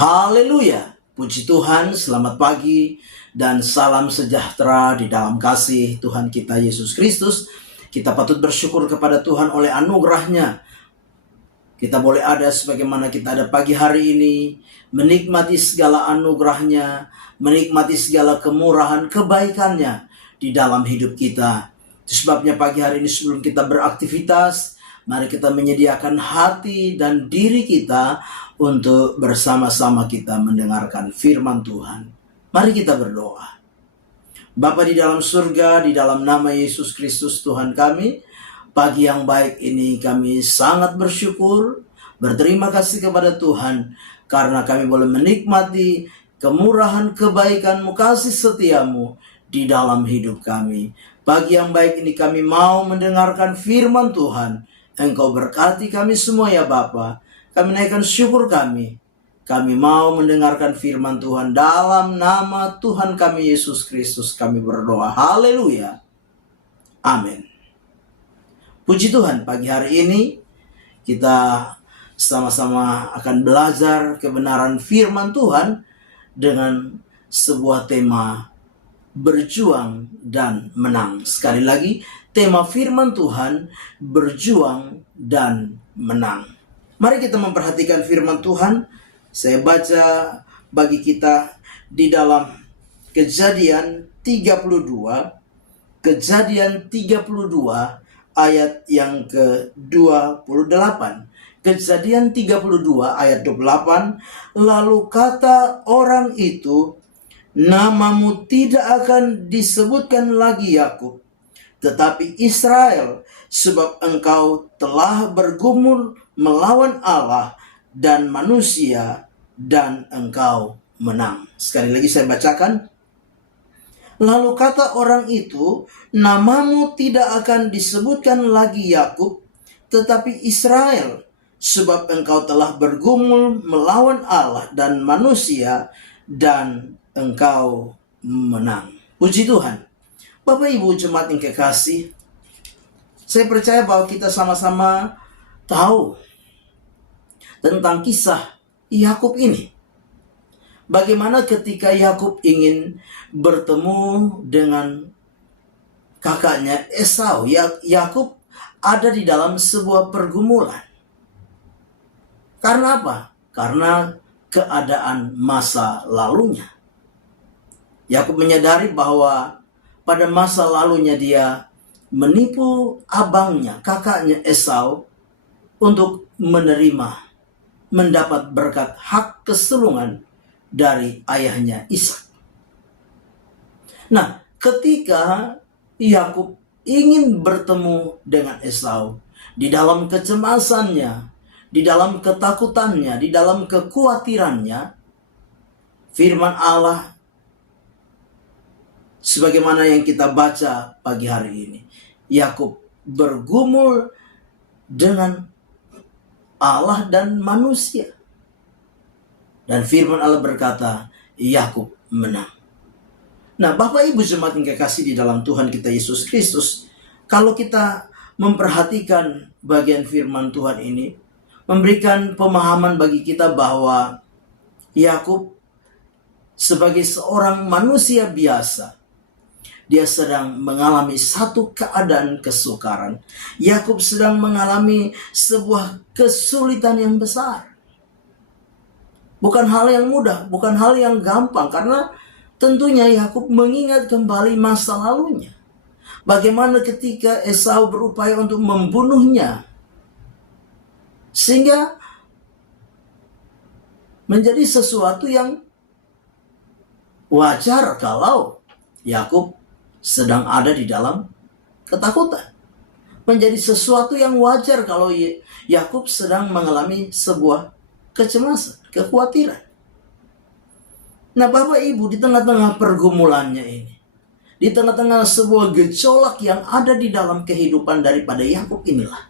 Haleluya, puji Tuhan, selamat pagi dan salam sejahtera di dalam kasih Tuhan kita Yesus Kristus. Kita patut bersyukur kepada Tuhan oleh anugerah-Nya. Kita boleh ada sebagaimana kita ada pagi hari ini, menikmati segala anugerah-Nya, menikmati segala kemurahan, kebaikan-Nya di dalam hidup kita. Itu sebabnya pagi hari ini sebelum kita beraktivitas, mari kita menyediakan hati dan diri kita untuk bersama-sama kita mendengarkan firman Tuhan. Mari kita berdoa. Bapa di dalam surga, di dalam nama Yesus Kristus Tuhan kami, pagi yang baik ini kami sangat bersyukur, berterima kasih kepada Tuhan, karena kami boleh menikmati kemurahan, kebaikan-Mu, kasih setia-Mu di dalam hidup kami. Pagi yang baik ini kami mau mendengarkan firman Tuhan. Engkau berkati kami semua ya Bapa. Kami naikkan syukur kami. Kami mau mendengarkan firman Tuhan dalam nama Tuhan kami Yesus Kristus. Kami berdoa. Haleluya. Amin. Puji Tuhan, pagi hari ini kita sama-sama akan belajar kebenaran firman Tuhan dengan sebuah tema berjuang dan menang. Sekali lagi, tema firman Tuhan berjuang dan menang. Mari kita memperhatikan firman Tuhan. Saya baca bagi kita di dalam Kejadian 32. Kejadian 32 ayat yang ke-28. Kejadian 32 ayat 28. Lalu kata orang itu, namamu tidak akan disebutkan lagi Yakub, tetapi Israel, sebab engkau telah bergumul melawan Allah dan manusia, dan engkau menang. Sekali lagi saya bacakan. Lalu kata orang itu, namamu tidak akan disebutkan lagi Yakub, tetapi Israel, sebab engkau telah bergumul melawan Allah dan manusia, dan engkau menang. Puji Tuhan. Bapak Ibu jemaat yang kekasih, saya percaya bahwa kita sama-sama tahu tentang kisah Yakub ini. Bagaimana ketika Yakub ingin bertemu dengan kakaknya Esau, Yakub ada di dalam sebuah pergumulan. Karena apa? Karena keadaan masa lalunya. Yakub menyadari bahwa pada masa lalunya dia menipu abangnya, kakaknya Esau, untuk mendapat berkat hak kesulungan dari ayahnya Ishak. Nah, ketika Yakub ingin bertemu dengan Esau, di dalam kecemasannya, di dalam ketakutannya, di dalam kekhawatirannya, firman Allah sebagaimana yang kita baca pagi hari ini, Yakub bergumul dengan Allah dan manusia. Dan firman Allah berkata, Yakub menang. Nah, Bapak Ibu jemaat yang kekasih di dalam Tuhan kita Yesus Kristus, kalau kita memperhatikan bagian firman Tuhan ini, memberikan pemahaman bagi kita bahwa Yakub sebagai seorang manusia biasa, dia sedang mengalami satu keadaan kesukaran. Yakub sedang mengalami sebuah kesulitan yang besar. Bukan hal yang mudah, bukan hal yang gampang, karena tentunya Yakub mengingat kembali masa lalunya. Bagaimana ketika Esau berupaya untuk membunuhnya, sehingga menjadi sesuatu yang wajar kalau Yakub sedang ada di dalam ketakutan. Menjadi sesuatu yang wajar kalau Yakub sedang mengalami sebuah kecemasan, kekhawatiran. Nah, Bapak Ibu, di tengah-tengah pergumulannya ini, di tengah-tengah sebuah gejolak yang ada di dalam kehidupan daripada Yakub inilah,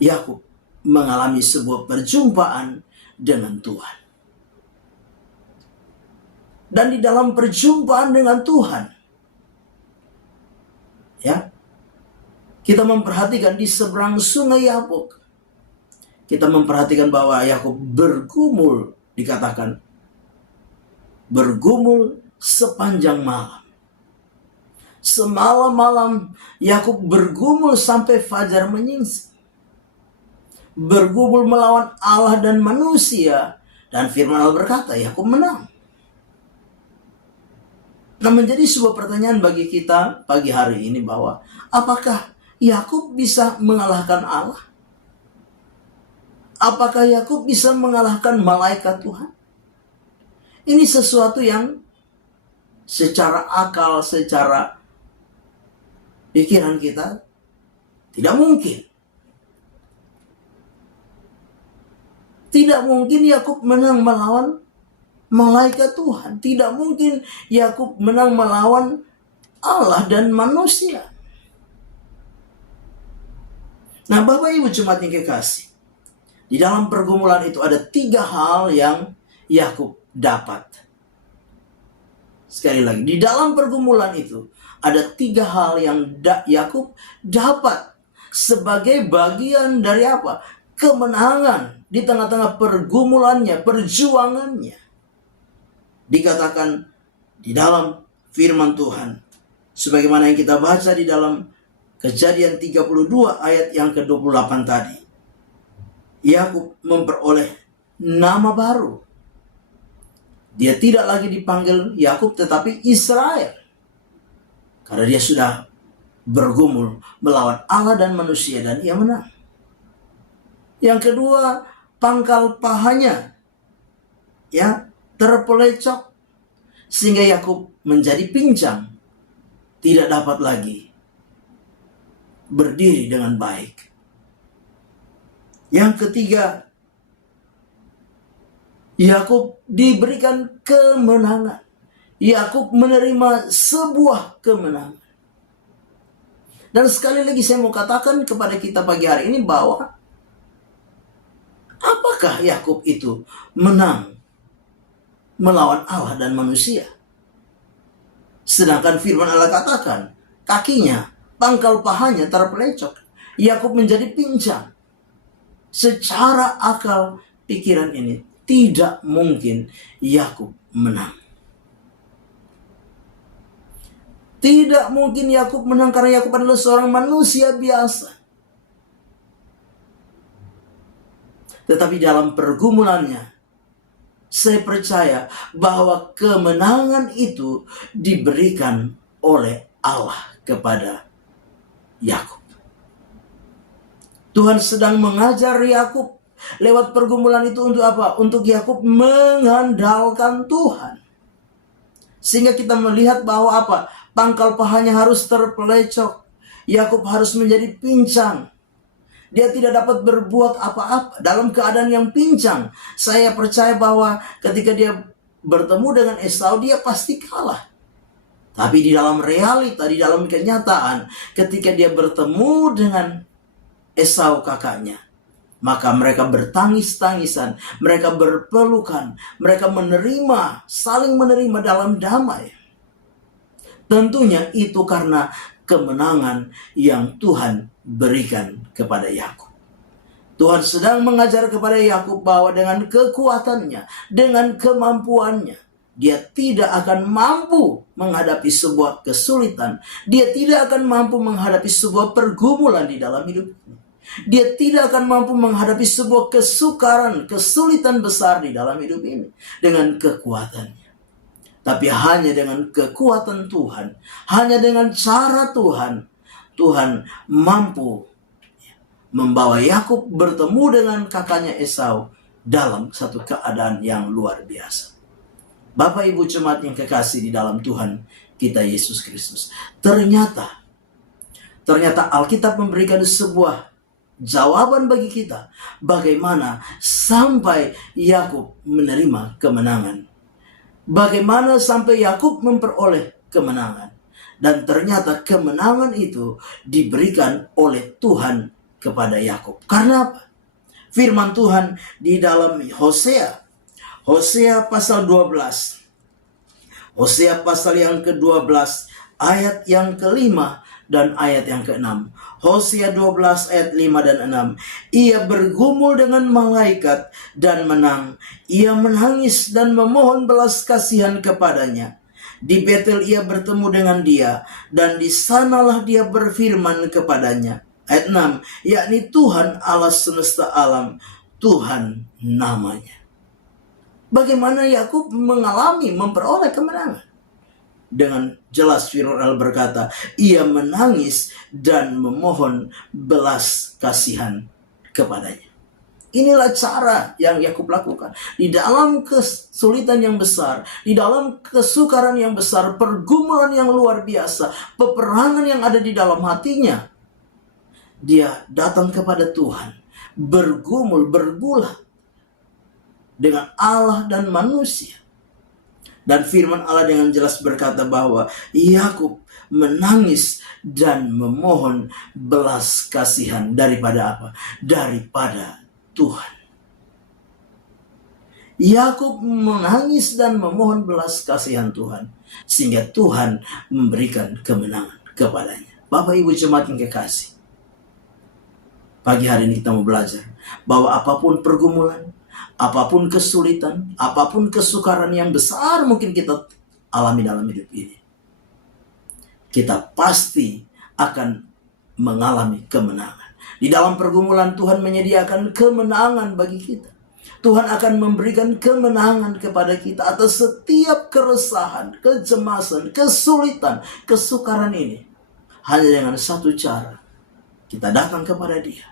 Yakub mengalami sebuah perjumpaan dengan Tuhan. Dan di dalam perjumpaan dengan Tuhan, ya, kita memperhatikan di seberang sungai Yabok, kita memperhatikan bahwa Yakub bergumul, dikatakan bergumul sepanjang malam. Semalam-malam Yakub bergumul sampai fajar menyingsing. Bergumul melawan Allah dan manusia, dan firman Allah berkata, Yakub menang. Nah, menjadi sebuah pertanyaan bagi kita pagi hari ini bahwa apakah Yakub bisa mengalahkan Allah? Apakah Yakub bisa mengalahkan malaikat Tuhan? Ini sesuatu yang secara akal, secara pikiran kita tidak mungkin. Tidak mungkin Yakub menang melawan malaikat Tuhan. Tidak mungkin Yakub menang melawan Allah dan manusia. Nah, Bapak Ibu jemaat yang kekasih, di dalam pergumulan itu ada 3 hal yang Yakub dapat. Sekali lagi, di dalam pergumulan itu ada 3 hal yang Yakub dapat sebagai bagian dari apa? Kemenangan di tengah-tengah pergumulannya, perjuangannya. Dikatakan di dalam firman Tuhan, sebagaimana yang kita baca di dalam Kejadian 32 ayat yang ke-28 tadi. Yakub memperoleh nama baru. Dia tidak lagi dipanggil Yakub tetapi Israel. Karena dia sudah bergumul melawan Allah dan manusia dan ia menang. Yang kedua, pangkal pahanya terpelecok sehingga Yakub menjadi pincang, tidak dapat lagi berdiri dengan baik. Yang ketiga, Yakub diberikan kemenangan. Yakub menerima sebuah kemenangan. Dan sekali lagi saya mau katakan kepada kita pagi hari ini bahwa apakah Yakub itu menang melawan Allah dan manusia? Sedangkan firman Allah katakan, kakinya, pangkal pahanya terpelecok. Yakub menjadi pincang. Secara akal pikiran ini tidak mungkin Yakub menang. Tidak mungkin Yakub menang karena Yakub adalah seorang manusia biasa. Tetapi dalam pergumulannya, saya percaya bahwa kemenangan itu diberikan oleh Allah kepada Yakub. Tuhan sedang mengajar Yakub lewat pergumulan itu untuk apa? Untuk Yakub mengandalkan Tuhan. Sehingga kita melihat bahwa apa? Pangkal pahanya harus terpelecok. Yakub harus menjadi pincang. Dia tidak dapat berbuat apa-apa dalam keadaan yang pincang. Saya percaya bahwa ketika dia bertemu dengan Esau, dia pasti kalah. Tapi di dalam realita, di dalam kenyataan, ketika dia bertemu dengan Esau kakaknya, maka mereka bertangis-tangisan, mereka berpelukan, mereka menerima, saling menerima dalam damai. Tentunya itu karena kemenangan yang Tuhan berikan kepada Yakub. Tuhan sedang mengajar kepada Yakub bahwa dengan kekuatannya, dengan kemampuannya, dia tidak akan mampu menghadapi sebuah kesulitan. Dia tidak akan mampu menghadapi sebuah pergumulan di dalam hidupnya. Dia tidak akan mampu menghadapi sebuah kesukaran, kesulitan besar di dalam hidup ini dengan kekuatannya. Tapi hanya dengan kekuatan Tuhan, hanya dengan cara Tuhan, Tuhan mampu membawa Yakub bertemu dengan kakaknya Esau dalam satu keadaan yang luar biasa. Bapak Ibu jemaat yang kekasih di dalam Tuhan kita Yesus Kristus. Ternyata Alkitab memberikan sebuah jawaban bagi kita. Bagaimana sampai Yakub menerima kemenangan. Bagaimana sampai Yakub memperoleh kemenangan. Dan ternyata kemenangan itu diberikan oleh Tuhan kepada Yakub. Karena apa? Firman Tuhan di dalam Hosea pasal 12. Hosea pasal yang ke-12 ayat yang ke-5 dan ayat yang ke-6. Hosea 12 ayat 5 dan 6. Ia bergumul dengan malaikat dan menang. Ia menangis dan memohon belas kasihan kepadanya. Di Betel ia bertemu dengan dia, dan di sanalah dia berfirman kepadanya. Ayat 6, yakni Tuhan Allah semesta alam, Tuhan namanya. Bagaimana Yakub memperoleh kemenangan? Dengan jelas firman Allah berkata, ia menangis dan memohon belas kasihan kepadanya. Inilah cara yang Yakub lakukan. Di dalam kesulitan yang besar, di dalam kesukaran yang besar, pergumulan yang luar biasa, peperangan yang ada di dalam hatinya, dia datang kepada Tuhan, bergulat dengan Allah dan manusia. Dan firman Allah dengan jelas berkata bahwa Yakub menangis dan memohon belas kasihan daripada apa? Daripada Tuhan. Yakub menangis dan memohon belas kasihan Tuhan, sehingga Tuhan memberikan kemenangan kepadanya. Bapak Ibu jemaat yang kekasih, pagi hari ini kita mau belajar bahwa apapun pergumulan, apapun kesulitan, apapun kesukaran yang besar mungkin kita alami dalam hidup ini, kita pasti akan mengalami kemenangan. Di dalam pergumulan Tuhan menyediakan kemenangan bagi kita. Tuhan akan memberikan kemenangan kepada kita atas setiap keresahan, kecemasan, kesulitan, kesukaran ini. Hanya dengan satu cara, kita datang kepada Dia.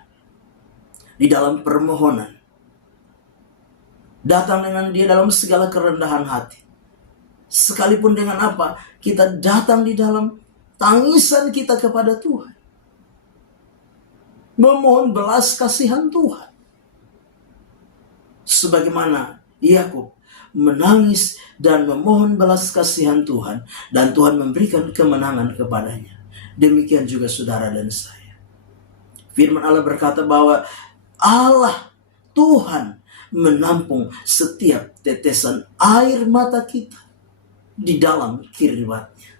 Di dalam permohonan, datang dengan Dia dalam segala kerendahan hati. Sekalipun dengan apa? Kita datang di dalam tangisan kita kepada Tuhan. Memohon belas kasihan Tuhan. Sebagaimana Yakub menangis dan memohon belas kasihan Tuhan, dan Tuhan memberikan kemenangan kepadanya. Demikian juga saudara dan saya. Firman Allah berkata bahwa Allah, Tuhan, menampung setiap tetesan air mata kita di dalam kiribatnya.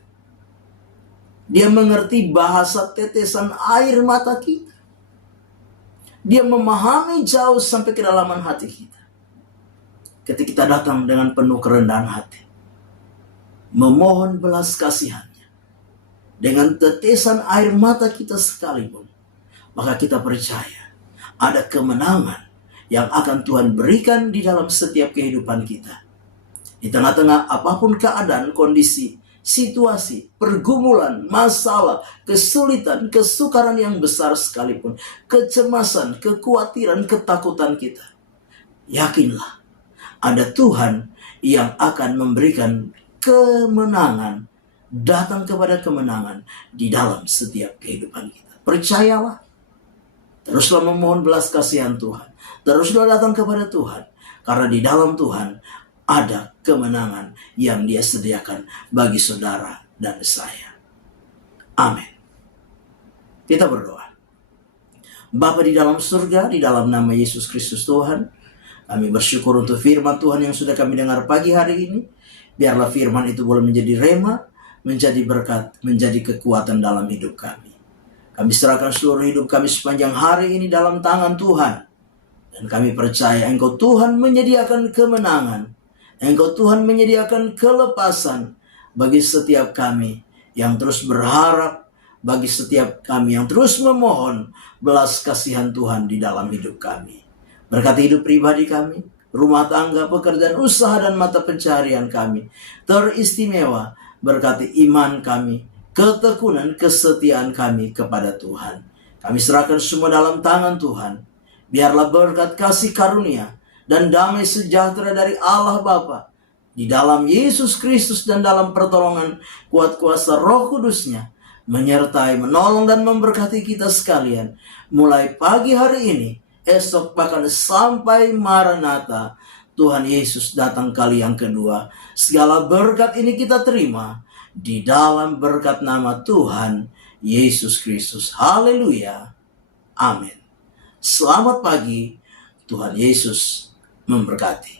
Dia mengerti bahasa tetesan air mata kita. Dia memahami jauh sampai kedalaman hati kita. Ketika kita datang dengan penuh kerendahan hati, memohon belas kasihannya, dengan tetesan air mata kita sekalipun, maka kita percaya ada kemenangan yang akan Tuhan berikan di dalam setiap kehidupan kita. Di tengah-tengah apapun keadaan, kondisi, situasi, pergumulan, masalah, kesulitan, kesukaran yang besar sekalipun, kecemasan, kekhawatiran, ketakutan kita, yakinlah ada Tuhan yang akan memberikan kemenangan, datang kepada kemenangan di dalam setiap kehidupan kita. Percayalah. Teruslah memohon belas kasihan Tuhan. Teruslah datang kepada Tuhan. Karena di dalam Tuhan ada kemenangan yang Dia sediakan bagi saudara dan saya. Amin. Kita berdoa. Bapa di dalam surga, di dalam nama Yesus Kristus Tuhan, kami bersyukur untuk firman Tuhan yang sudah kami dengar pagi hari ini. Biarlah firman itu boleh menjadi rema, menjadi berkat, menjadi kekuatan dalam hidup kami. Kami serahkan seluruh hidup kami sepanjang hari ini dalam tangan Tuhan. Dan kami percaya Engkau Tuhan menyediakan kemenangan. Engkau Tuhan menyediakan kelepasan bagi setiap kami yang terus berharap, bagi setiap kami yang terus memohon belas kasihan Tuhan di dalam hidup kami. Berkati hidup pribadi kami, rumah tangga, pekerjaan, usaha, dan mata pencaharian kami. Teristimewa berkati iman kami, ketekunan, kesetiaan kami kepada Tuhan. Kami serahkan semua dalam tangan Tuhan. Biarlah berkat kasih karunia dan damai sejahtera dari Allah Bapa di dalam Yesus Kristus dan dalam pertolongan kuat kuasa Roh Kudus-Nya menyertai, menolong, dan memberkati kita sekalian mulai pagi hari ini, esok, bahkan sampai Maranatha Tuhan Yesus datang kali yang kedua. Segala berkat ini kita terima di dalam berkat nama Tuhan Yesus Kristus. Haleluya. Amin. Selamat pagi. Tuhan Yesus memberkati.